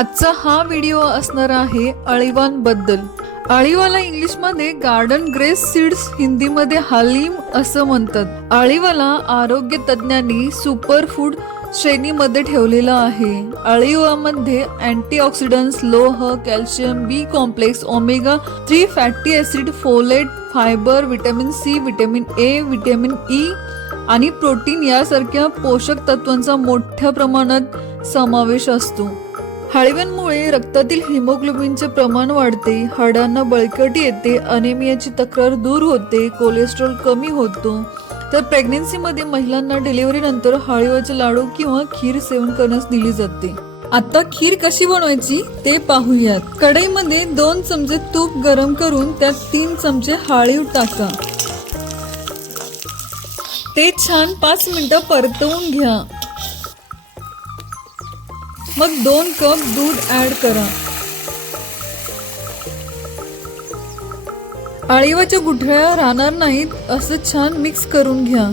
आजचा हा व्हिडिओ असणार आहे अळीवांबद्दल। अळीवाला इंग्लिश मध्ये गार्डन ग्रेस सीड्स, हिंदी मध्ये हलीम असं म्हणतात। अळीवाला आरोग्य तज्ञांनी सुपर फूड श्रेणीमध्ये ठेवलेला आहे। अळीवामध्ये अँटीऑक्सिडंट्स, लोह, calcium, B complex, omega 3 fatty acid, folate, fibre, vitamin C, vitamin A, vitamin E आणि प्रोटीन यासारख्या पोषक तत्वांचा मोठ्या प्रमाणात समावेश असतो। हळीवांमुळे रक्तातील हिमोग्लोबिनचे प्रमाण वाढते, हाडांना बळकटी येते, अनेमियाची तक्रार दूर होते, कोलेस्ट्रॉल कमी होतो। तर प्रेग्नन्सीमध्ये महिलांना डिलिव्हरी नंतर हळीवाचे लाडू किंवा खीर सेवन करण्यास दिली जाते। आता खीर कशी बनवायची ते पाहूयात। कढईमध्ये 2 चमचे तूप गरम करून त्यात 3 चमचे हळीव टाका। ते छान 5 मिनिटं परतवून घ्या। मग 2 कप दूध ऍड करा। अळीवाच्या गुठळ्या राहणार नाहीत असं छान मिक्स करून घ्या।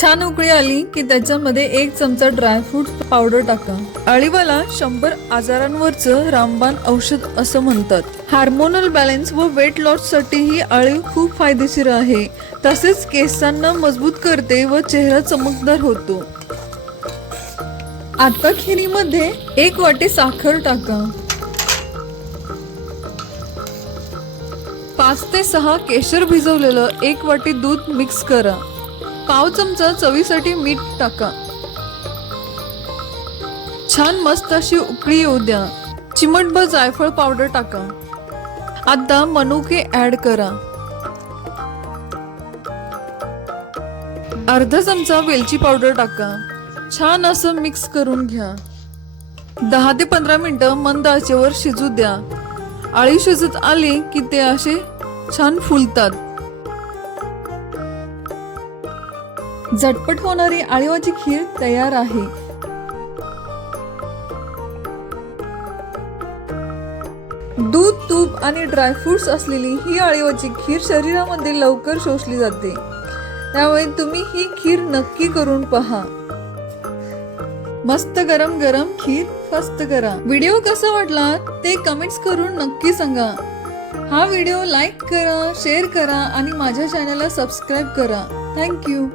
छान उकळी आली की त्याच्यामध्ये 1 चमचा ड्रायफ्रूट पावडर टाका। अळीवाला 100 आजारांवरचं रामबाण औषध असं म्हणतात। हार्मोनल बॅलन्स व वेट लॉस साठी ही अळीव खूप फायदेशीर आहे। तसेच केसांना मजबूत करते व चेहरा चमकदार होतो। आता खिरीमध्ये 1 वाटी साखर टाका। 5 ते 6 केशर भिजवलेलं 1 वाटी दूध मिक्स करा। पाव चमचा चवीसाठी मीठ टाका। छान मस्त अशी उकळी येऊ द्या। चिमटभर जायफळ पावडर टाका। आता मनुके ऍड करा। अर्धा चमचा वेलची पावडर टाका। छान असं मिक्स करून घ्या। 10 ते 15 मिनिटं मंद आचेवर शिजू द्या। अळी शिजत आली की ते असे छान फुलतात। झटपट होणारी अळीवाची खीर तयार आहे। दूध, तूप आणि ड्रायफ्रुट्स असलेली ही अळीवाची खीर शरीरामध्ये लवकर शोषली जाते। त्यामुळे तुम्ही ही खीर नक्की करून पहा। मस्त गरम गरम खीर फस्त करा। व्हिडिओ कसा वाटला ते कमेंट्स करून नक्की सांगा। हा व्हिडिओ लाईक करा, शेअर करा आणि माझ्या चॅनलला सबस्क्राईब करा। थँक्यू।